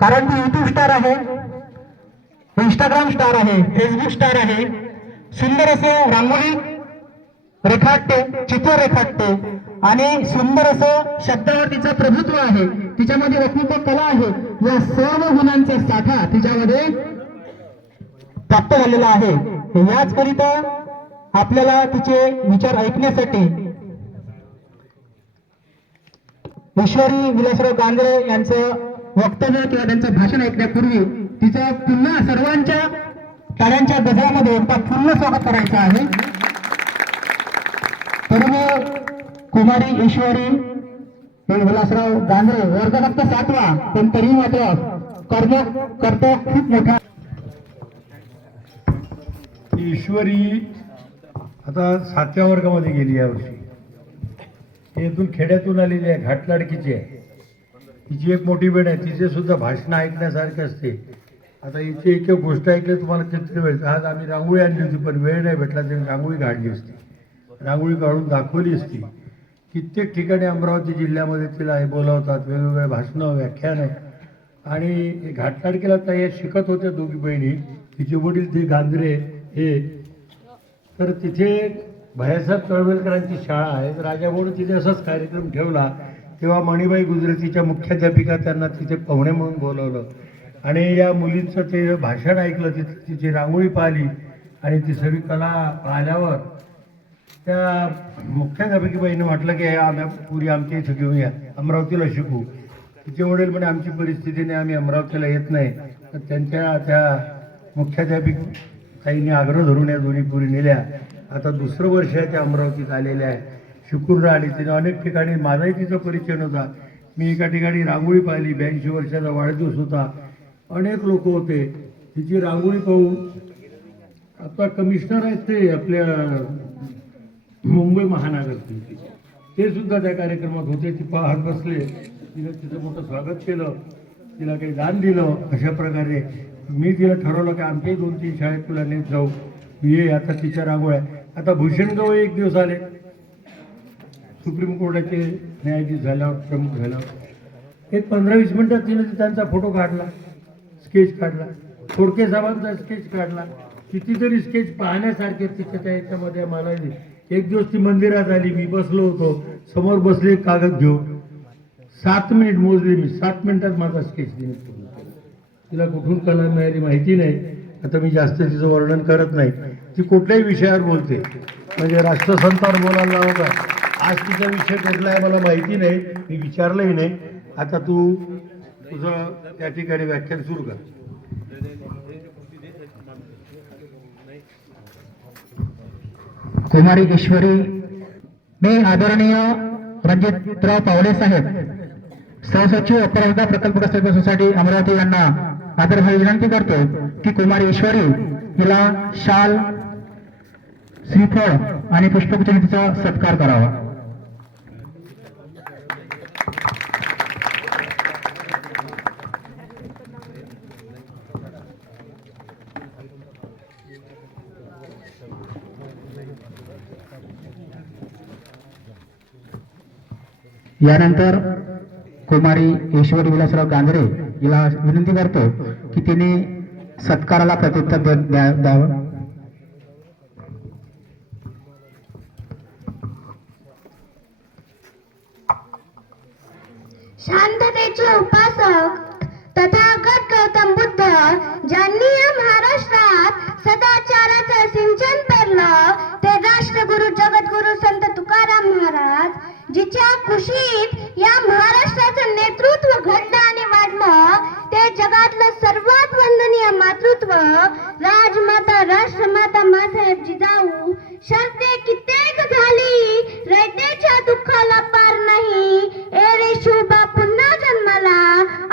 कारण ती YouTube star आहे, इंस्टाग्राम स्टार आहे, फेसबुक स्टार आहे. सुंदर असे रांगोळी रेखाटते, चित्र रेखाटते आणि सुंदर असं शब्दावर तिचं प्रभुत्व आहे, तिच्यामध्ये वक्तृत्व कला आहे. या सर्व गुणांचा साठा तिच्यामध्ये प्राप्त झालेला आहे. याचकरिता आपल्याला तिचे विचार ऐकण्यासाठी ईश्वरी विलासराव गांजरे यांचं वक्तव्य किंवा त्यांचं भाषण ऐकण्यापूर्वी तिचं पुन्हा सर्वांच्या टाळ्यांच्या गजरामध्ये एकदा पूर्ण स्वागत करायचं आहे. तरुण कुमारी ईश्वरी विलासराव गांजरे, वर्ग फक्त 7वा, पण तरी मात्र कर्तव्य खूप मोठा. ईश्वरी आता 7व्या वर्गामध्ये गेली यावर्षी. इथून खेड्यातून आलेली आहे, घाटलाडकीची आहे. तिची एक मोठी बहीण आहे, तिचे सुद्धा भाषणं ऐकण्यासारखे असते. आता इथे एक गोष्ट ऐकली तुम्हाला चित्र मिळतं. आज आम्ही रांगोळी आणली होती, पण वेळ नाही भेटला तरी रांगोळी काढली असती, रांगोळी काढून दाखवली असती. कित्येक ठिकाणी अमरावती जिल्ह्यामध्ये तिला हे बोलावतात, वेगवेगळे भाषणं, व्याख्यानं. आणि घाटलाडकीला ताई शिकत होत्या दोघी बहिणी, तिचे वडील ते गांजरे हे. तर तिथे भैयासाहेब तळवलकरांची शाळा आहे. राजाभाऊने तिथे असाच कार्यक्रम ठेवला, तेव्हा मणिबाई गुजरातीच्या मुख्याध्यापिका त्यांना तिथे पाहुणे म्हणून बोलवलं आणि या मुलीचं ते भाषण ऐकलं. तिची रांगोळी पाहिली आणि ती सगळी कला पाहिल्यावर त्या मुख्याध्यापिकेबाईने म्हटलं की आम्ही पुरी आमच्या इथं घेऊया, अमरावतीला शिकू. तिचे वडील म्हणजे आमची परिस्थिती नाही, आम्ही अमरावतीला येत नाही. तर त्यांच्या त्या मुख्याध्यापिक ताईंनी आग्रह धरून या दोन्ही पुरी नेल्या. आता दुसरं वर्ष आहे त्या अमरावतीत आलेल्या आहे, शिकून राहिली. तिने अनेक ठिकाणी, माझाही तिचा परिचय नव्हता. मी एका ठिकाणी रांगोळी पाहिली, 82 वर्षाचा वाढदिवस होता, अनेक लोक होते. तिची रांगोळी पाहून आता कमिशनर आहेत ते आपल्या मुंबई महानगरचे, ते सुद्धा त्या कार्यक्रमात होते. ती पाहत बसले, तिने तिचं मोठं स्वागत केलं, तिला काही दान दिलं. अशा प्रकारे मी तिला ठरवलं की आमच्याही 2-3 शाळेत तुला नेत जाऊ, ये. आता तिच्या रांगोळ्या. आता भूषणगाव एक दिवस आले, सुप्रीम कोर्टाचे न्यायाधीश झाल्यावर, प्रमुख झाल्यावर, एक 15-20 मिनिटात तिने त्यांचा फोटो काढला, स्केच काढला, खोडके साहेबांचा स्केच काढला. कितीतरी स्केच पाहण्यासारखे तिच्या त्या याच्यामध्ये. मला एक दिवस ती मंदिरात आली, मी बसलो होतो, समोर बसले कागद घेऊन. 7 मिनिट मोजले मी, 7 मिनिटात माझा स्केच दिली. तिला कुठून कला मिळाली माहिती नाही. आता मी जास्त तिचं वर्णन करत नाही. ती कुठल्याही विषयावर बोलते, म्हणजे राष्ट्रसंतावर बोलायला लावता. आज तिचा विषय कुठला आहे मला माहिती नाही, मी विचारलंही नाही. आता तू तुझं त्या ठिकाणी व्याख्यान सुरू कर. कुमारी ईश्वरी मी आदरणीय रणजितराव पावले साहेब, सहसचिव अपराधा प्रकल्पग्रस्त सोसायटी अमरावती यांना आदरभावी विनंती करतो की कुमारी ईश्वरी हिला शाल, श्रीफळ आणि पुष्पगुच्छांचा सत्कार करावा. यानंतर कुमारी ईश्वरी विलासराव गांजरे हिला विनंती करतो की तिने सत्काराला प्रत्युत्तर द्यावं. शांततेचे उपासक तथागत गौतम बुद्ध, ज्यांनी या महाराष्ट्रात सदाचाराचं सिंचन पेरलं, ते राष्ट्रगुरु जगद्गुरु संत तुकाराम महाराज, जिच्या कुशीत या महाराष्ट्राचं नेतृत्व घडलं आणि वाढलं. ते जगातलं सर्वात वंदनीय मातृत्व राजमाता राष्ट्रमाता मासाहेब जिजाऊ. शर्ते कित्येक झाली, रयतेच्या दुःखाला पार नाही. ए रे शोभा पुन्हा जन्माला,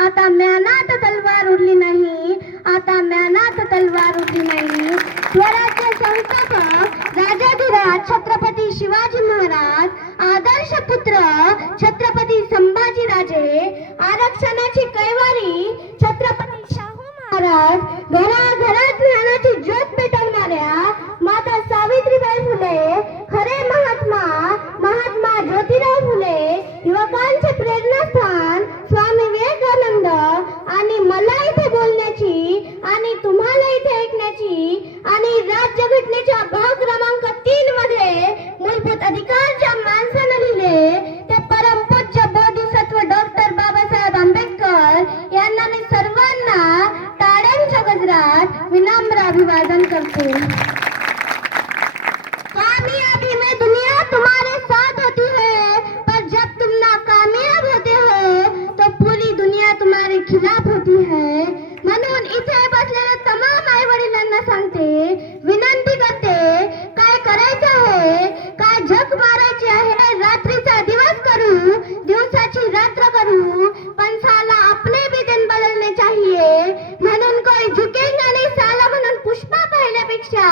आता म्यानात तलवार उरली नाही, आता म्यानात तलवार उरली नाही. स्वराज्य संस्थापक राजाधिराज छत्रपती शिवाजी महाराज, आदर्श पुत्र छत्रपती संभाजीराजे, आरक्षणाची कैवारी छत्रपती शाहू महाराज, घराघरात ज्ञानाची ज्योत पेटवणाऱ्या माता सावित्रीबाई फुले, खरे महात्मा महात्मा ज्योतिराव फुले, युवकांचे प्रेरणास्थान स्वामी विवेकानंद करते हैं। कामयाबी में दुनिया तुम्हारे साथ होती है, पर जब तुम नाकामयाब होते हो तो पूरी दुनिया तुम्हारे खिलाफ होती है। म्हणून इथे बसलेल्या तमाम आई वडिलांना सांगते, विनंती करते, काय करायचं आहे, काय झक मारायची आहे, रात्रीचा दिवस करू, दिवसाची रात्र करू, पण साला अपने भी दिन बदलने चाहिए। म्हणून कोई झुकेगा नहीं साला म्हणून पुष्पा पाहिल्यापेक्षा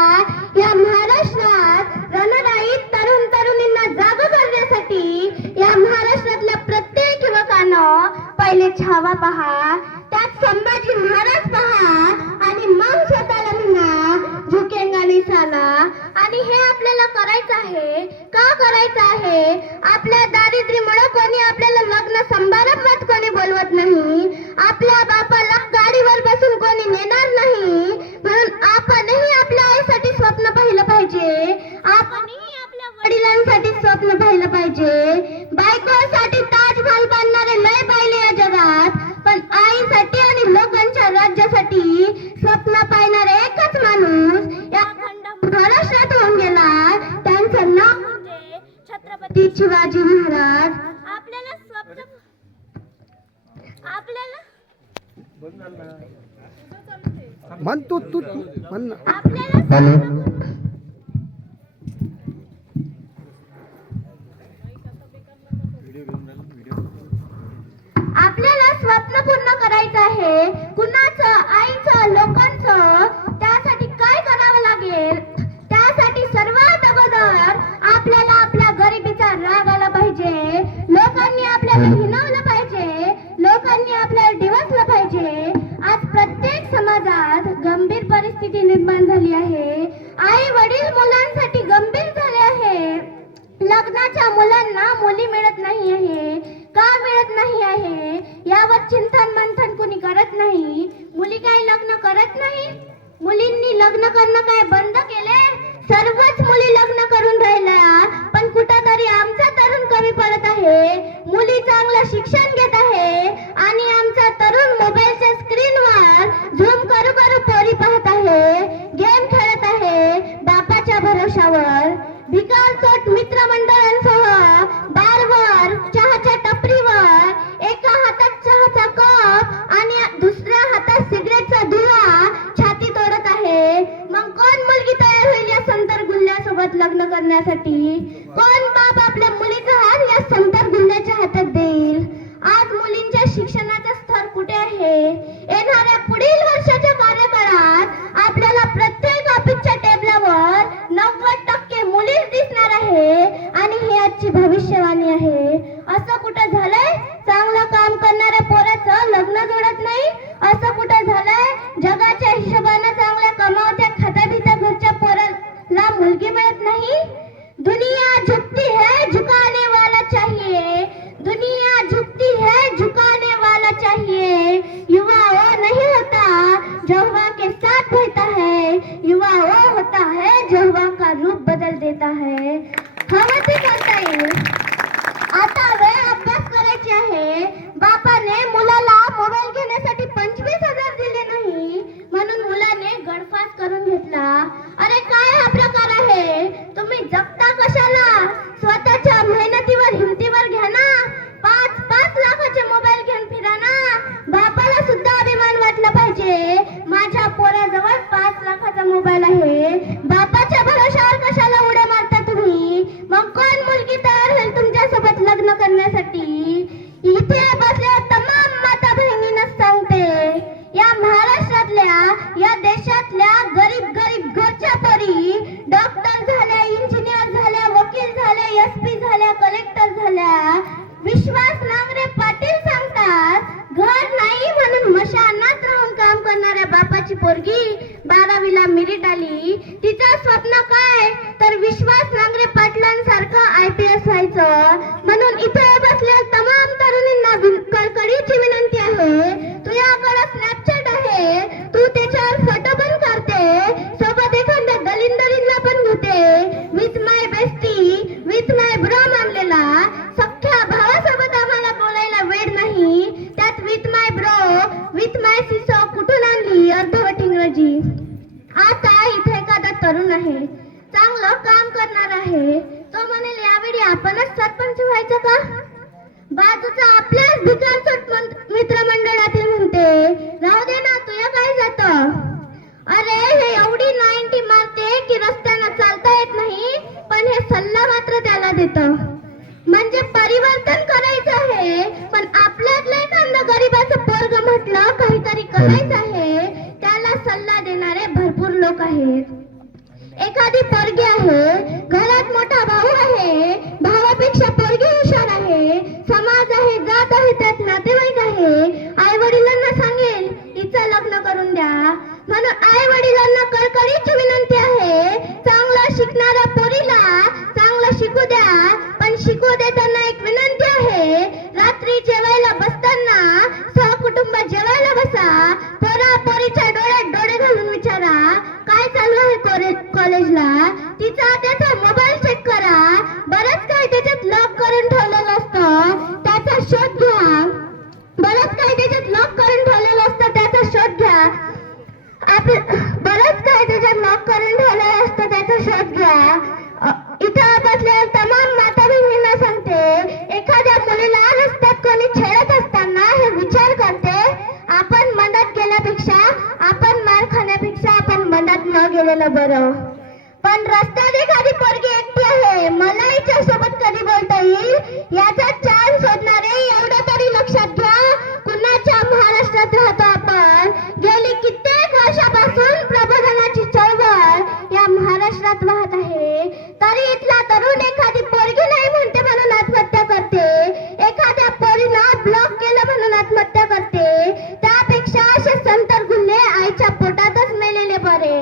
या महाराष्ट्रात रणराईत तरुण तरुणींना जाग करण्यासाठी या महाराष्ट्रातल्या प्रत्येक युवकानं पहिले छावा पहा, त्यात संभाजी महाराज पहा आणि मग स्वतःला म्हणा झुकेगा नहीं साला। आणि हे आपल्याला करायचं आहे का करायचं आहे? आपल्या दारिद्र्यामुळे कोणी आपल्याला लग्न समारंभात कोणी बोलवत नाही, आपल्या बापाला गाडीवर बसून कोणी नेणार नाही, म्हणून आपणही आपल्या आईसाठी स्वप्न पाहिलं पाहिजे, आपणही आपल्या वडिलांसाठी स्वप्न पाहिलं पाहिजे। बायकोसाठी ताजमहल बांधणारे लय पाहिले या जगात, पण आईसाठी आणि लोकांच्या राज्यासाठी स्वप्न पाहणारे एकच माणूस या अखंड महाराष्ट्रात होऊन गेला, त्यांचं नाव म्हणजे छत्रपती शिवाजी महाराज। आपल्याला स्वप्न म्हण तू म्हण ना. आपल्याला स्वप्न पूर्ण करायचं आहे, कुणाचं, आईचं, लोकांचं। त्यासाठी काय करावं लागेल? त्यासाठी सर्वात अगोदर आपल्याला आपल्या गरिबीचा राग आला पाहिजे, लोकांनी आपल्याला हिणवलं पाहिजे, लोकांनी आपल्याला डिवचलं पाहिजे। आज प्रत्येक समाजात गंभीर परिस्थिती निर्माण झाली आहे, आई वडील मुलांसाठी गंभीर झाले आहे, लग्नाच्या मुलांना मुली मिळत नाही आहे, का मिळत नाही आहे यावर चिंतन मंथन कुणी करत नाही। मुली काय लग्न करत नाही? मुलींनी लग्न करणं काय बंद केले? सर्वच मुली लग्न करून राहिल्या, पण कुठंतरी आमचा तरुण कमी पडत आहे। मुली चांगलं शिक्षण घेत आहे आणि आमचा तरुण मोबाईलच्या स्क्रीनवर झूम करू करू पोरी पाहत आहे, गेम खेळत आहे बापाच्या भरोशावर, भिकारचोट मित्रमंडळांसह बारवर, चहाच्या टपरीवर, एका हातात चहाचा कप आणि दुसऱ्या हातात सिगरेटचा धुवा छाती तोडत आहे। मग कोण मुलगी तयार होईल या संतर गुल्ल्यासोबत लग्न करण्यासाठी? कोण बाप आपल्या मुलीचा हात या संतर गुल्ल्याच्या हातात देईल? आज मुलींच्या शिक्षणाचा स्तर कुठे आहे? येणाऱ्या पुढील वर्षाच्या कार्यकाळात आपल्याला प्रत्येक ऑफिसच्या टेबलावर 90% मुलीच दिसणार आहे आणि ही आजची भविष्यवाणी आहे। असं कुठं झालंय चांगलं काम करणाऱ्या पोराचं लग्न जोडत नाही? असं कुठं झालंय जगाच्या हिशोबानं चांगल्या कमावत्या खात्याभित्या घरच्या पोराला मुलगी मिळत नाही? दुनिया झुकती है झुकाने वाला चाहिए, दुनिया झुकती है झुकाने वाला चाहिए। युवा वो नहीं होता जो हवा के साथ बहता है, युवा वो होता है जो हवा का रूप बदल देता है। हवं ते करता येईल। आता वेळ अभ्यास करायची आहे। बापाने मुलाला मोबाईल घेण्यासाठी 25,000 दिले नाही, म्हणून मुलाने गडफास करून घेतला। अरे काय हा प्रकार आहे? तुम्ही जगता कशाला? स्वतःच्या मेहनतीवर हिमतीवर घ्या ना। 5-5 लाखाचे मोबाईल घेऊन फिरा ना। बापाला सुद्धा अभिमान वाटला पाहिजे, माझ्या पोराजवळ 5 लाखाचा मोबाईल आहे। बापाच्या भरोशावर कशाला उड्या मारता तुम्ही? मग कोण मुलगी तयार होईल तुमच्यासोबत लग्न करण्यासाठी? इथे बसल्या तमाम माता बहिणींना सांगते, या महाराष्ट्रातल्या, या देशातल्या गरीब घरच्या पोरी डॉक्टर झाल्या, इंजिनियर झाल्या, वकील झाल्या, SP झाल्या, कलेक्टर झाल्या। विश्वास नांगरे पाटील सांगतात, घर नाही म्हणून मशानात राहून काम करणाऱ्या बापाची पोरगी 12वीला मेरिट आली, तिचं स्वप्न काय? तर विश्वास नांगरे पाटलांसारखं IPS व्हायचं। म्हणून इथे बसलेल्या तमाम तरुणींना कळकळीची विनंती आहे, तुझ्याकडे स्नॅपचॅट आहे, तू त्याच्यावर फोटो पण काढते, सोबत एखाद्या दलिंदरीला पण घेते, with my bestie, with my bro मानलेला, सख्या भावासोबत आम्हाला बोलायला वेळ नाही, त्यात विथ माय ब्रो, विथ माय सिसो कुठून आणली अर्धवट इंग्रजी? आता इथे तरुण आहे, चांगलं काम करणार आहे, तो म्हणेल यावेळी आपणच सरपंच व्हायचं का? बाजूचा आपल्याच भिकारचोट मित्रमंडळातील म्हणते, राहू दे ना, तुया काय जातं? अरे हे एवढी 90 मारते की रस्त्यानं चालता येत नाही, पण हे सल्ला मात्र त्याला देतं. म्हणजे परिवर्तन करायचं आहे, पण आपल्यातलं एखादं गरीबाचं पोरग म्हटलं काहीतरी करायचं आहे, त्याला सल्ला देणारे भरपूर लोक आहेत. एखादी पोरगी आहे, घरात मोठा भाऊ आहे, भावापेक्षा पोरगी हुशार आहे, समाज आहे, जात आहे, त्यात नातेवाईक आहे, आई वडिलांना सांगेल हिचं लग्न करून द्या. म्हणून आई वडिलांना कळकळीची विनंती आहे, चांगलं शिकणाऱ्या पोरीला चांगलं शिकू द्या, पण शिकू देताना एक विनंती आहे, रात्री जेवायला बसताना सहकुटुंब जेवायला बसा, पोरा पोरीच्या डोळ्यात डोळे घालून विचारा काय चालू आहे कॉलेजला, तिचा त्याचा मोबाईल चेक करा, बरंच काय त्याच्यात लॉक करून ठेवलेलं असतं त्याचा शोध घ्या, बरंच काय त्याच्यात लॉक करून ठेवलेलं असतं त्याचा शोध घ्या, बरंच काय त्याच्यात लॉक करून ठेवलेलं असतं त्याचा शोध घ्या. इथं बसलेल्या तमाम माता बहिणींना सांगते, एखाद्या मुलीला रस्त्यात कोणी छेडत असताना हे विचार करते, आपण मदत केल्यापेक्षा, आपण मार खाण्यापेक्षा आपण मदत न गेलेलं बरं. पण रस्त्यात एखादी पोरगी एकटी आहे, मला हिच्यासोबत कधी बोलता येईल याचा चान्स शोधणारे एवढं तरी लक्षात घ्या, कुणाच्या महाराष्ट्रात राहतो आपण. गेली कित्येक वर्षापासून प्रबोधनाची चळवळ या महाराष्ट्रात वाहत आहे, तरी इथला तरुण एखादी पोरगी नाही म्हणते म्हणून आत्महत्या करते, एखाद्या पोरीनं ब्लॉक केलं म्हणून आत्महत्या करते, त्यापेक्षा असे संतर गुन्हे आईच्या पोटातच मेलेले बरे.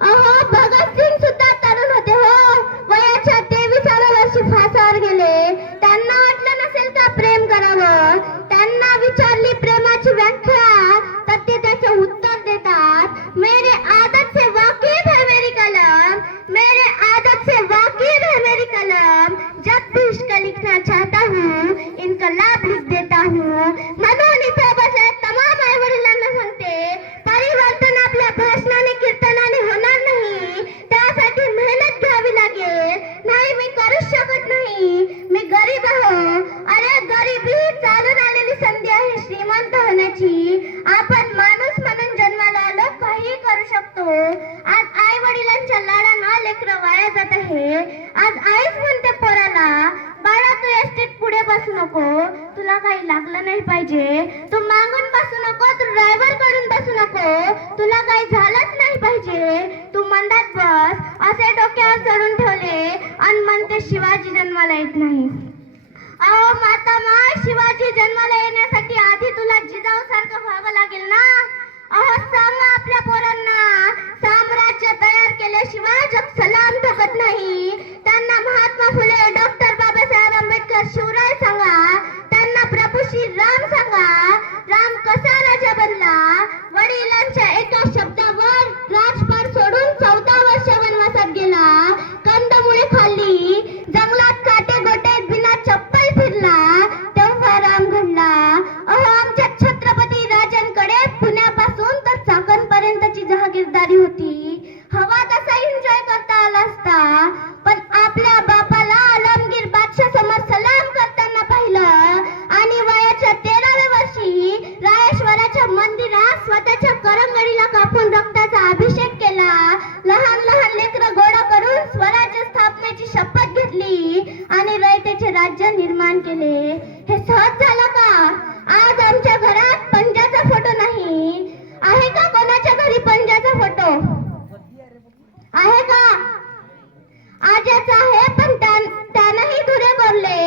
अहो भगतसिंग सुद्धा तरुण होते हो, वयाच्या 23व्या वर्षी फासावर गेले. त्यांना वाटलं नसेल का प्रेम करावं, त्यांना विचारली प्रेमाची व्याख्या तर ते त्याचे उत्तर देतात, मेरे आदत से वाकिफ है मेरी कलम, मेरे आदत से वाकिफ है मेरी कलम, जब भी इश्क लिखना चाहता हूँ इनकलाब लिख देता हूँ. म्हणून इथे बसले तमाम आई वडिलांना सांगते, परिवर्तन आपल्या भाषणाने कीर्तनाने होणार नाही, त्यासाठी मेहनत घ्यावी लागेल. नाही मी करूच शकत नाही, मी गरीब आहे. अरे गरिबी ही चालून आलेली संधी आहे श्रीमंत होण्याची. आपण माणूस म्हणून जन्माला आलो, काही करू शकतो. आज आई वडिलांच्या लाडानं लेकरं वाया जात आहे. आज आईच म्हणते पोराला, बाळा तू एसटीत पुढे बसू नको, तुला काही लागलं नाही पाहिजे, तू मागून बसू नको, तू ड्रायव्हर कडून बसू नको, तुला काही झालंच नाही पाहिजे, तू मंदात बस, असे डोक्यावर चढून ठेवले आणि म्हणते शिवाजी जन्माला येत नाही. अहो माता माय, शिवाजी जन्माला येण्यासाठी आधी तुला जिजाऊ सारखं व्हावं लागेल ना. अहो सांगा आपल्या पोरांना, साम्राज्य तयार केल्याशिवाय जग सलाम ठोकत नाही. त्यांना महात्मा फुले, डॉक्टर बाबासाहेब आंबेडकर, शिवराय सांगा, त्यांना प्रभू श्री राम सांगा, राम कसा राजा बनला. वडिलांच्या एका शब्दावर राजपाट सोडून 14 वर्ष वनवासात गेला, कंदमुळे खाल्ली, जंगलात काटे गोटे बिना चप्पल फिरला, तेव्हा राम घडला. अहो आमच्या छत्रपती राजांकडे पुण्यापासून तर चाकणपर्यंतची जहागीरदारी होती, हवा तसा एन्जॉय करता आला असता. पण आपल्या बापाला आलमगीर बादशाह समोर सलाम करताना पाहिलं आणि वयाच्या 13व्या वर्षी रायेश्वराच्या मंदिरात स्वतःच्या करंगडीला कापून रक्ताचा अभिषेक केला. लहान लहान लेकरं गोळा करून स्वराज्य स्थापनेची शपथ घेतली आणि रयतेचे राज्य निर्माण केले. हे सहज झालं का? आज आमच्या घरात पंजाचा फोटो नाही. आहे का कोणाच्या घरी पंजाचा फोटो? आहे का? आजच आहे, पण त्यानंही धुरे बोलले,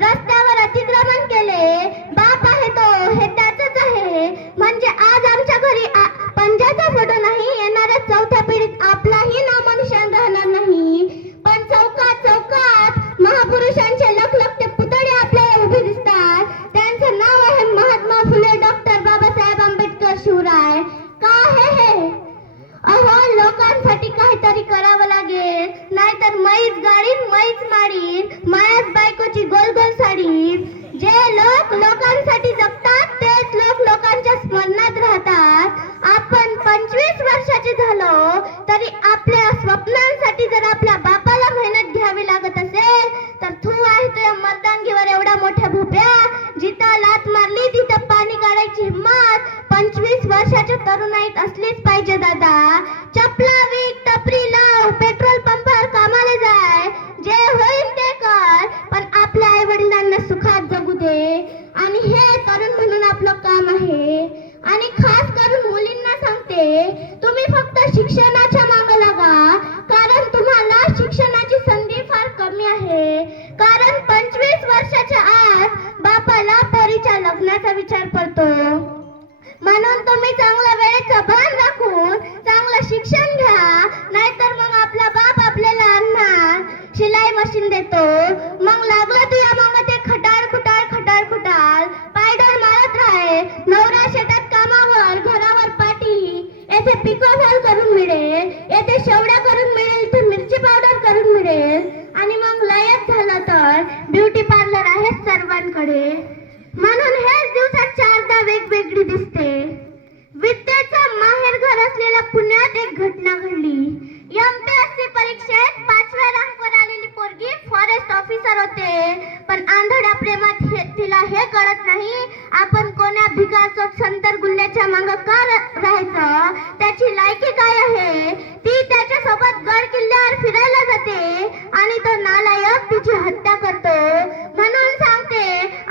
रस्त्यावर अतिक्रमण केले. बाप आहे तो, हे त्याचंच आहे. म्हणजे आज आमच्या घरी पंजाचा फोटो नाही, येणाऱ्या 4थ्या पिढीत आपलाही नामनिशाण राहणार नाही. पण चौकात चौकात महापुरुषांचे लखलखते पुतळे आपल्याला उभे दिसतात. त्यांचं नाव आहे महात्मा फुले, डॉक्टर बाबासाहेब आंबेडकर, शिवराय. का आहे हे? अहो लोकांसाठी काहीतरी करावं लागेल, नाहीतर मैच गाडीन मैच मारीन, मायाच बायकोची गोल गोल साडी. जे लोक लोकांसाठी जगतात तेच लोक लोकांच्या स्मरणात राहतात. आपण 25 वर्षाचे झालो तरी आपल्या स्वप्नांसाठी जर आपल्या बापाला मेहनत घ्यावी लागत असेल तर तू आहे तुझ्या मर्दांगीवर एवढा मोठ्या भुप्या, जिथं लात मारली तिथं पाणी काढायची हिम्मत 25 वर्षाच्या तरुणाईत असलीच पाहिजे दादा. चपला विक, टपरी लाव, पेट्रोल पंपावर कामाला जाय, जे होईल ते कर, पण आपल्या आई वडिलांना सुखात जगू दे. आणि हे तरुण म्हणून आपलं काम आहे. आणि खास करून मुलींना सांगते, तुम्ही फक्त शिक्षणाच्या मागे लागा, कारण तुम्हाला शिक्षणाची संधी फार कमी आहे. कारण 25 वर्षाच्या आत बापाला पोरीच्या लग्नाचा विचार पडतो. म्हणून तुम्ही चांगल्या वेळेचं भान राखून चांगलं शिक्षण घ्या, नाहीतर मग आपला बाप आपल्याला आणणार शिलाई मशीन देतो. मग लागलं तुझ्या मग ते खटाळ खुटाळ पायडल मारत राहे. नवरा शेतात कामावर, घरावर पाठी, येथे पिको फॉल करून मिळेल, येथे शेवड्या करून मिळेल, इथे मिरची पावडर करून मिळेल. आणि मग लयच झालं तर ब्युटी पार्लर आहे सर्वांकडे. म्हणून हेच दिवसात 4दा वेगवेगळी दिसते. विद्येचा माहेर घर असलेल्या पुण्यात एक घटना घडली. MPSC परीक्षेत 5व्या रँकवर आलेली पोरगी फॉरेस्ट ऑफिसर होते, पण आंधळ्या प्रेमात तिला हे कळत नाही आपण कोण्या भिकारचो संतर गुल्ल्याच्या मागे का राहायचं, त्याची लायकी काय आहे. ती त्याच्यासोबत गड किल्ल्यावर फिरायला जाते आणि तो नालायक तिची हत्या करतो. म्हणून सांगते,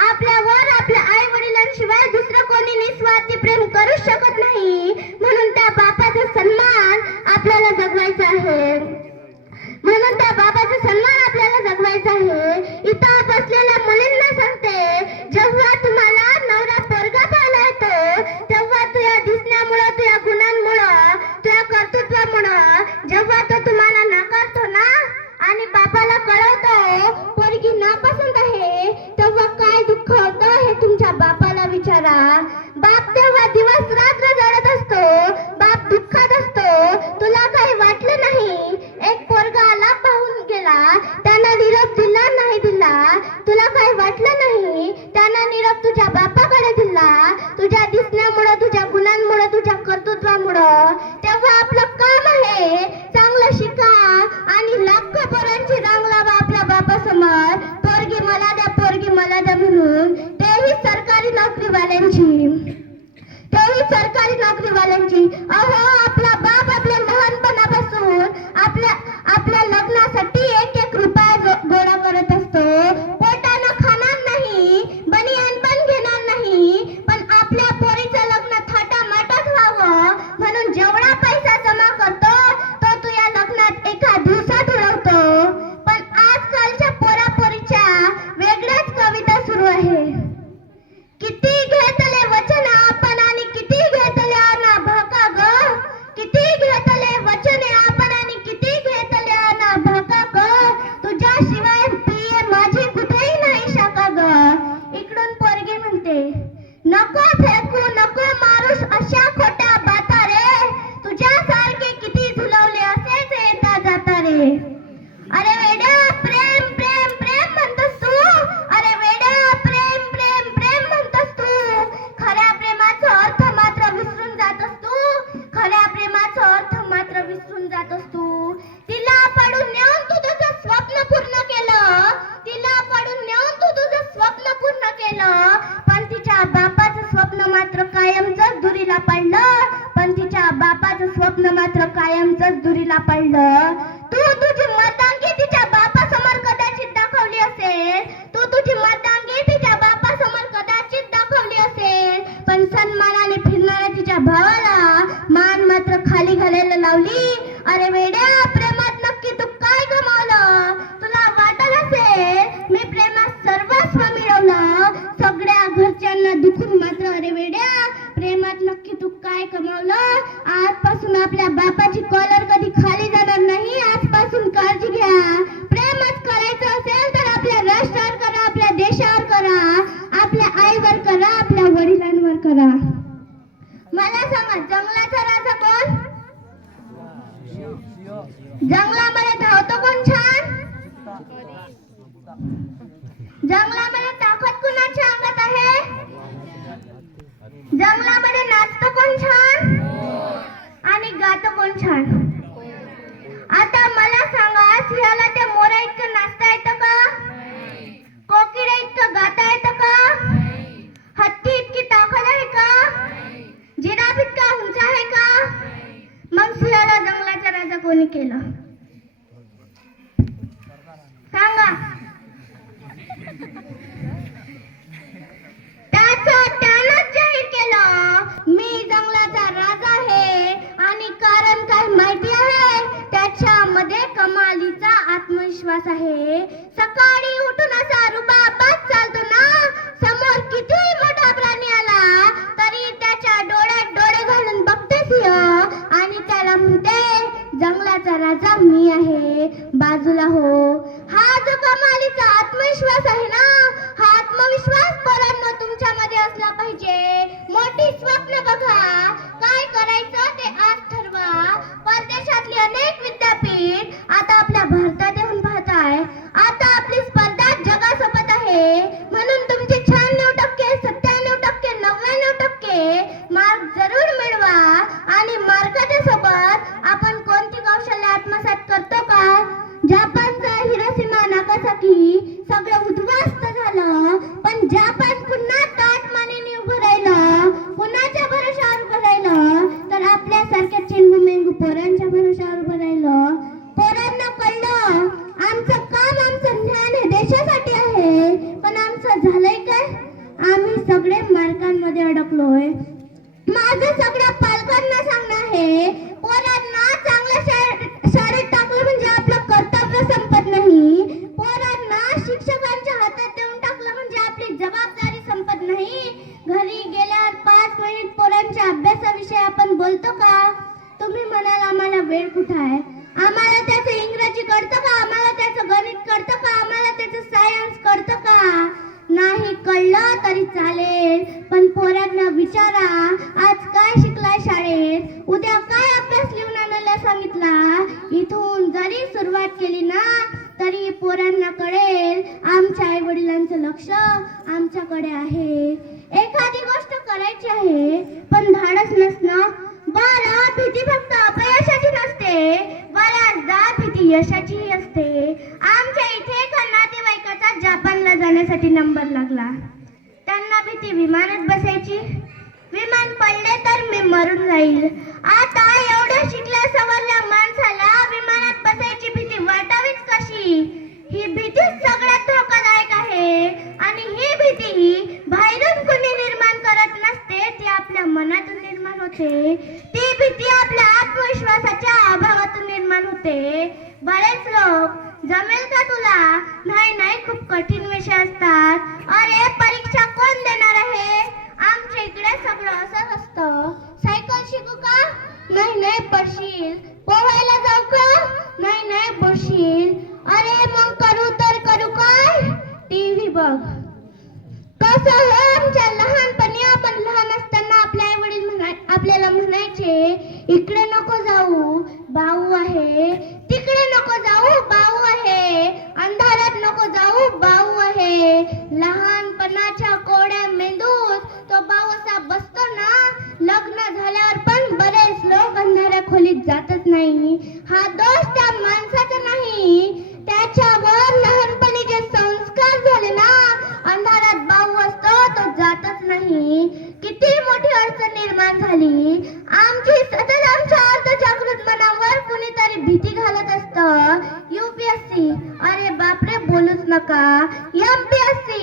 आपल्यावर आपल्या आई वडिलांशिवाय दुसरं कोणी निस्वार्थी प्रेम करू शकत नाही. म्हणून त्या बापाचा सन्मान आपल्याला जगवायचा आहे. म्हणून त्या बाबाचा सन्मान आपल्याला जगवायचा आहे. इथं बसलेल्या मुलींना सांगते, जेव्हा तुम्हाला नवरा पोरगा पाहायला येतो तेव्हा तुझ्या दिसण्यामुळं, तुझ्या गुणांमुळं, तुझ्या कर्तृत्वामुळं जेव्हा तो तुम्हाला नाकारतो ना आणि बापाला कळवतो पोरगी नापसंत आहे, तेव्हा काय दुःख होतं हे तुमच्या बापाला विचारा. बाप तेव्हा दिवस रात्र जळत असतो, बाप दुःखात असतो. तुला काही वाटलं नाही, एक पोरगा आला पाहून गेला, त्यानं निरोप दिला नाही दिला, तुला काही वाटलं नाही, त्यानं निरोप तुझ्या बापाकडे दिला, तुझ्या दिसण्यामुळं, तुझ्या गुणांमुळं, तुझ्या कर्तृत्वामुळं. तेव्हा आपलं काम आहे चांगलं शिका आणि लाखो पोरांची रांग लावा आपल्या बापासमोर, पोरगी मला द्या, पोरगी मला द्या म्हणून. तेही सरकारी नोकरीवाल्यांची. अहो, आपला बाप आपल्या लहानपणापासून आपल्या लग्नासाठी 1-1 रुपया गोळा करत असतो. पोटानं खाणार नाही, बनियान पण घेणार नाही, पण आपल्या पोरीचं लग्न थाटामाटात व्हावं म्हणून जेवढा पैसा जमा करतो तो तू या लग्नात एका दिवसात उडवतो. पण आजकालच्या पोरापोरीच्या वेगळ्याच कविता सुरू आहे. किती घेतले वचन आपण आणि किती घेतले अना भाका ग, किती घेतले वचन आपण आणि किती घेतले अना भाका ग, तुझ्याशिवाय प्रिय माझी कुठेही नाही शाखा ग. इकडून पोरगी म्हणते, नको फेकू नको मारूस अशा खोट्या बाता रे, तुझ्यासारखे किती झुलवले असेच येता जाता रे. अरे वेड्या, प्रेम प्रेम प्रेम म्हणतोस तू, अरे वेड्या, प्रेम प्रेम प्रेम म्हणतोस तू. खऱ्या प्रेमाचा अर्थ मात्र विसरून जातोस तू, खऱ्या प्रेमाचा अर्थ मात्र विसरून जातोस तू. तिला पडून नेऊन तू तुझं स्वप्न पूर्ण केलं, तिला पडून नेऊन तू तुझं स्वप्न पूर्ण केलं, पण तिच्या बापाचं स्वप्न मात्र कायमचंच दुरीला पडलं, पण तिच्या बापाचं स्वप्न मात्र कायमचंच दुरीला पडलं. तू तुझी मर्दांगी तिच्या बापासमोर कदाचित दाखवली असेल, तू तुझी मर्दांगी तिच्या बापासमोर कदाचित दाखवली असेल, पण सन्मानाने फिरणाऱ्या तिच्या भावाला मान मात्र खाली घालायला लावली. अरे वेड्या, प्रेमात नक्की तू काय गमावलं. तुला वाटत असेल मी प्रेमात सर्वस्व मिळवलं, सगळ्या घरच्यांना दुखून मात्र अरे वेड्या, प्रेमात नक्की तू काय कमावलं. आजपासून आपल्या बापाची कॉलर कधी खाली जाणार नाही. आजपासून काळजी घ्या. प्रेमच करायचं असेल तर आपल्या राष्ट्रावर करा, आपल्या देशावर करा, आपल्या आईवर करा, आपल्या वडिलांवर करा. मला सांगा, जंगलाचा राजा कोण? जंगलामध्ये धावतो कोण छान? जंगलामध्ये ताकद कुणाच्या अंगात आहे? जंगलामध्ये नाचतो कोण छान आणि गातो कोण छान? कोणी केलं सांगा. त्यानंच जाहीर केलं मी जंगलाचा राजा आहे. आणि कारण काय माहिती आहे, त्याच्यामध्ये कमालीचा आत्मविश्वास आहे. सकाळी उठून असा रुबाबात चालतो ना, समोर किती मोठा प्राणी आला तरी त्याच्या डोळ्यात डोळे घालून बघते सिंह आणि त्याला म्हणते जंगलाचा राजा मी आहे, बाजूला हो. हा जो कमालीचा आत्मविश्वास आहे ना, हा आत्मविश्वास पोरांनो तुमच्यामध्ये असला पाहिजे. मोठी स्वप्न बघा, काय करायचं ते आज ठरवा. परदेशातली अनेक विद्यापीठ आता आपल्या भारतात येऊन पाहताय. आता आपली स्पर्धा जगासोबत आहे, म्हणून तुमचे 96%, 97%, 99% मार्क जरूर मिळवा. आणि मार्काच्या सोबत आपण कोणती कौशल्य आत्मसात करतो का? जपानचा हिरोशिमा नागासाकी सगळं उद्ध्वस्त झालं, पण जपान पुन्हा ताटमानेने उभं राहिलं. कुणाच्या भरोशावर उभं राहिलं तर आपल्यासारख्या चेंगू मेंगू पोरांच्या भरोशावर उभं राहिलं. पोरांना कळलं आमचं काम, आमचं ज्ञान हे देशासाठी आहे, पण आमचं झालंय काय? आम्ही सगळे मार्कांमध्ये अडकलोय. माझं सगळ्या पालकांना सांगणं आहे, पोरांना चांगल्या शाळेत टाकलं म्हणजे आपलं कर्तव्य संपत नाही. पोरांना शिक्षकांच्या हातात देऊन टाकलं म्हणजे आपली जबाबदारी संपत नाही. घरी गेल्यावर 5 मिनिट पोरांच्या अभ्यासाविषयी आपण बोलतो का? तुम्ही म्हणाल आम्हाला वेळ कुठं आहे, आम्हाला त्याचं इंग्रजी कळतं का, आम्हाला त्याचं गणित कळतं का, आम्हाला त्याचं सायन्स कळतं का? नाही कळलं तरी चालेल, पण पोरांना विचारा आज काय शिकलाय शाळेत, उद्या काय अभ्यास लिहून आणायला सांगितला. इथून जरी सुरुवात केली ना तरी पोरांना कळेल आमच्या आई वडिलांचं लक्ष आमच्याकडे आहे. एखादी गोष्ट करायची आहे पण धाडस नसणं. बरं, भीती फक्त अपयशाची नसते, बऱ्याचदा भीती यशाचीही असते. आमच्या इथे एका नातेवाईकाचा जपानला जाण्यासाठी नंबर लागला. त्यांना भीती विमानात बसायची, विमान पडले तर मी मरून जाईल. आता एवढ्या शिकल्या सवरल्या माणसाला विमानात बसायची भीती वाटावीच कशी? ही भीती सगळ्यात धोकादायक आहे. आणि ही भीती बाहेरून कोणी निर्माण करत नसते, ती आपल्या मनातून निर्माण होते. ती भीती आपल्या आत्मविश्वासाच्या अभावातून निर्माण होते. बरेच लोक जमेल का तुला? नाही खूप कठीण विषय असतात. अरे परीक्षा कोण देणार आहे? आमच्या इकडे सगळं असंच असतं. सायकल शिकू का? नाही पडशील. पोहायला जाऊ का? नाही पडशील. अरे मग करू तर करू काय? टीव्ही बघ. कसं हो, आमच्या लहानपणी आपण लहान असताना आपले आई वडील आपल्याला म्हणायचे इकडे नको जाऊ भाऊ आहे, तिकडे नको जाऊ भाऊ आहे, अंधारात नको जाऊ भाऊ आहे. लहानपणाच्या कोड्या मेंदूत तो भाऊ असा बसतो ना, लग्न झाल्यावर पण बरेच लोक अंधाऱ्या खोलीत जातच नाही. हा दोष त्या माणसाचा नाही, त्याच्यावर लहानपणी जे संस्कार झाले ना, अंधारात भाऊ असतो तो जातच नाही. किती मोठी अडचण निर्माण झाली. सतत आमच्या अर्धजागृत मनावर कुणीतरी भीती घालत असतं. UPSC, अरे बापरे बोलूच नका. MPSC,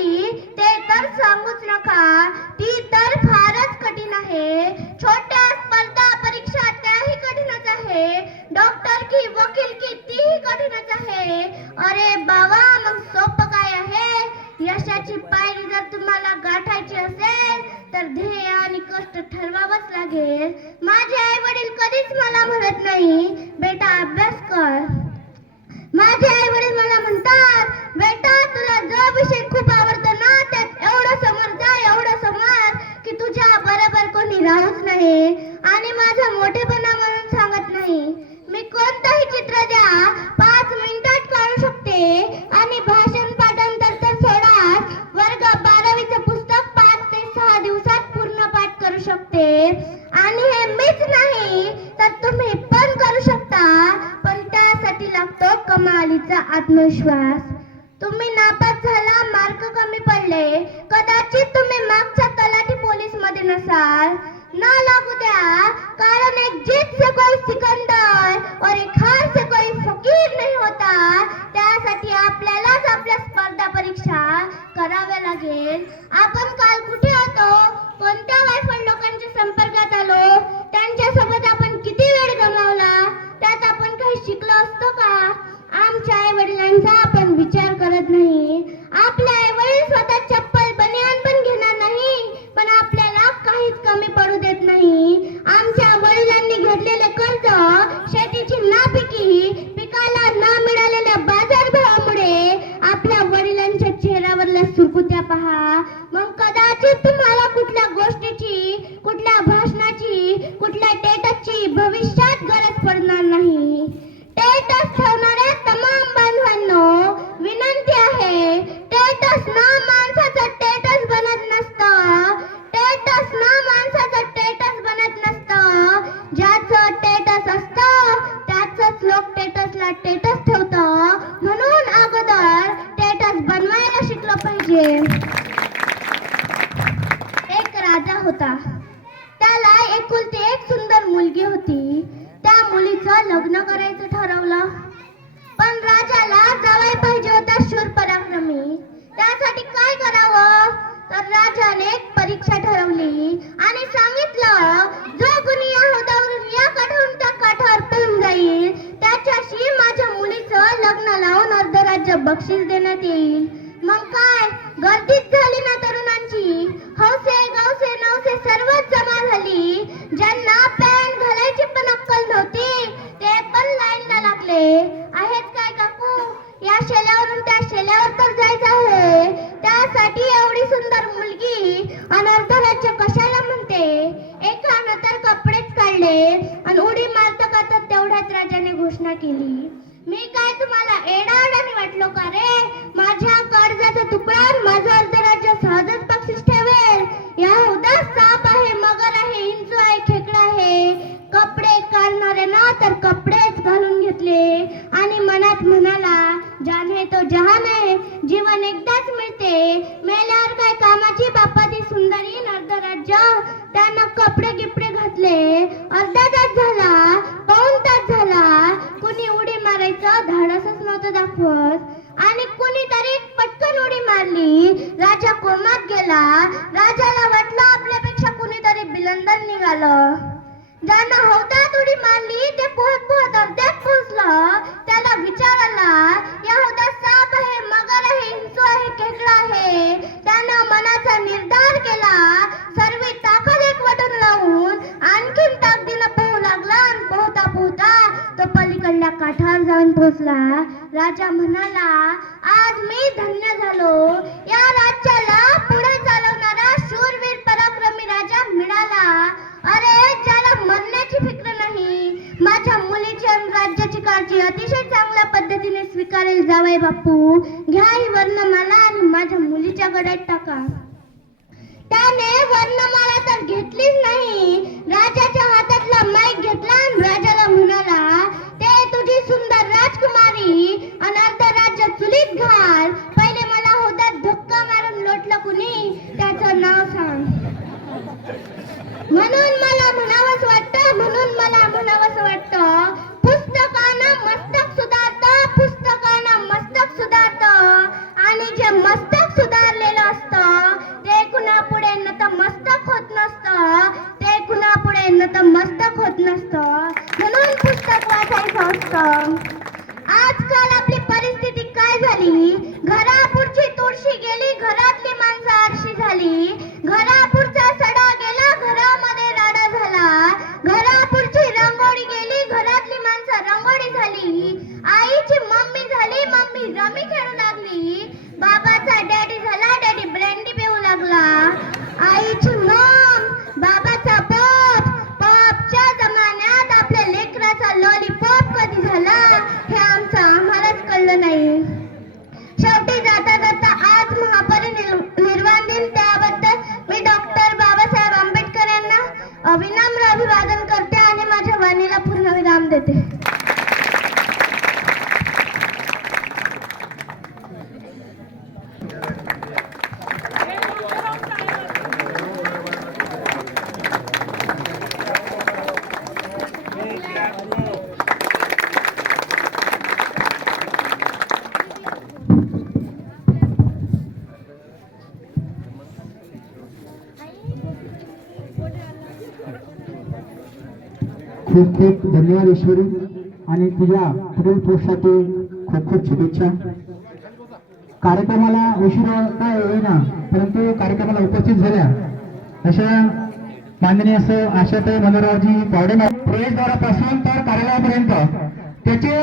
ते तर सांगूच नका, ती तर फारच कठीण आहे. छोट्या स्पर्धा परीक्षा त्याही कठीणच आहे. डॉक्टर की वकील की तीही कठीणच आहे. अरे बाबा मग सोपं काय आहे? यशाची पायरी जर तुम्हाला गाठायची असेल तर ध्येय आणि कष्ट ठरवावंच लागेल. माझे आई वडील कधीच मला म्हणत नाही बेटा अभ्यास कर. माझे आई वडील मला म्हणतात बेटा तुला जो विषय खूप आवडतो ना त्यात एवढं समोर जा, एवढं समोर की तुझ्या बरोबर कोणी राहूच नाही. आणि माझा मोठेपणा म्हणून सांगत नाही. मी कोणतंही चित्र द्या 5 मिनिटात काढू शकते. आणि भाषण पाठांतर तर सोडाच, वर्ग 12वीचं पुस्तक 5 ते 6 दिवसात पूर्ण पाठ करू शकते. आणि हे मीच नाही तर तुम्ही पण करू शकता, पण त्यासाठी लागतो कमालीचा आत्मविश्वास. तुम्ही नापास झाला, मार्क कमी पडले, कदाचित तुम्ही मागच्या तलाठी पोलीस मध्ये नसाल. ना लागू द्या, कारण एक जीत से कोई सिकंदर और एक हार लग्न करायचं ठरवलं. पण राजाला जावई पाहिजे होता शूर पराक्रमी. त्यासाठी काय करावं, तर राजाने एक परीक्षा ठरवली आणि सांगितलं, जो कुणी या हौदावरून या काठावरून त्या काठावर पळून जाईल त्याच्याशी माझ्या मुलीचं लग्न लावून अर्धराज्य बक्षीस देण्यात येईल. मग काय गर्दीच झाली ना तरुणांची. हौसे गौसे नवसे सर्वच जमा झाली. ज्यांना पॅन्ट घालायची पण अक्कल नव्हती ते पण लाईनला लागले. आहेत काय काकू, या शेल्यावरून त्या शेल्यावर तर जायचं आहे, त्यासाठी एवढी सुंदर मुलगी अनर्थ राज्य कशाला म्हणते. एकानं तर कपडेच काढले आणि उडी मारता का तर तेवढ्याच राजाने घोषणा केली, मी काय तुम्हाला एडावडाने वाटलो का रे. माझ्या कर्जाचा तुकडा माझं अर्धराज्य सहजच बक्षीस ठेवेल. या हौदात साप आहे, मगर आहे, इंचू आहे, खेकडा आहे. कपडे काढणारे ना तर कपडेच घालून घेतले आणि मनात म्हणाला, जान है तो जहान है, जीवन एकदाच मिळते, मेल्यावर काय कामाची बाप्पा ती सुंदरी अर्धराज्य. त्यानं कपडे गिपडे घातले. अर्धा तास झाला, पाऊण तास झाला, कुणी उडी मारायचं धाडसच नव्हतं दाखवत आणि कुणीतरी पटकन उडी मारली. राजा कोमात गेला. राजाला वाटलं आपल्यापेक्षा कुणीतरी बिलंदर निघालं. ज्यानं हौदात उडी मारली ते पोहत पोहत अर्ध्यात पोहोचलं. त्याला विचार आला, या हौदात साप आहे, मगर आहे, इंचू आहे, खेकडा आहे. त्यानं मनाचा निर्धार केला. सर्व ताकद एकवटून लावून आणखीन ताकदीनं पोहू लागला आणि पोहता पोहता तो पलीकडल्या काठावर जाऊन पोहोचला. राजा म्हणाला, आज मी धन्य झालो. या राज्याला पुढे चालवणारा शूरवीर पराक्रमी राजा मिळाला. अरे ज्याला मरण्याची फिक्र नाही. माझ्या मुलीची आणि राज्याची काळजी अतिशय चांगल्या पद्धतीने स्वीकारेल जावई बापू. घ्या ही वर्णमाला आणि माझ्या मुलीच्या गळ्यात टाका. त्याने वर्णमाला तर घेतलीच नाही, राजाच्या हातातला माईक घेतला आणि राजाला म्हणाला, ते तुझी सुंदर राजकुमारी आणि अर्धराज्य चुलीत घाल. पहिले मला हौदात धक्का मारून लोटलं कुणी त्याचं नाव सांग. म्हणून मला म्हणावंच वाटतं, पुस्तकानं मस्तक सुधारतं, पुस्तकानं मस्तक सुधारतं आणि जे मस्तक सुधारलेलं असतं ते कुणापुढे नतमस्तक होत नसतं, ते कुणापुढे नतमस्तक होत नसतं. म्हणून पुस्तक वाचायचं असतं. आजकाल आपली परिस्थिती काय झाली, घरापुढची तुळशी गेली, घरातली माणसं आरशी झाली. घरापुढचा सडा गेला, घरामध्ये राडा झाला. घरापुढची रांगोळी गेली, घरातली माणसं रांगोळी झाली. आईची मम्मी झाली, मम्मी रमी खेळू लागली. बाबाचा डॅडी झाला, डॅडी ब्रँडी पिऊ लागला. आईची मॉम, बाबाचा पॉप, पॉपच्या जमान्यात आपल्या लेकराचा लॉलीपॉप कधी झाला हे आम्हालाच कळलं नाही. शेवटी जाता जाता आज महापरिनिर्वाण दिन, त्याबद्दल मी डॉक्टर बाबासाहेब आंबेडकर यांना अविनम्र अभिवादन करते आणि माझ्या वाणीला पूर्णविराम देते. खूप खूप धन्यवाद ईश्वरी आणि तुझ्या पुढील पोस्टसाठी खूप खूप शुभेच्छा. कार्यक्रमाला उशीर काय होईना परंतु कार्यक्रमाला उपस्थित झाल्या अशा माननीय आशाताई मनोहररावजी पावडे प्रवेशद्वारापासून तर कार्यालयापर्यंत त्याचे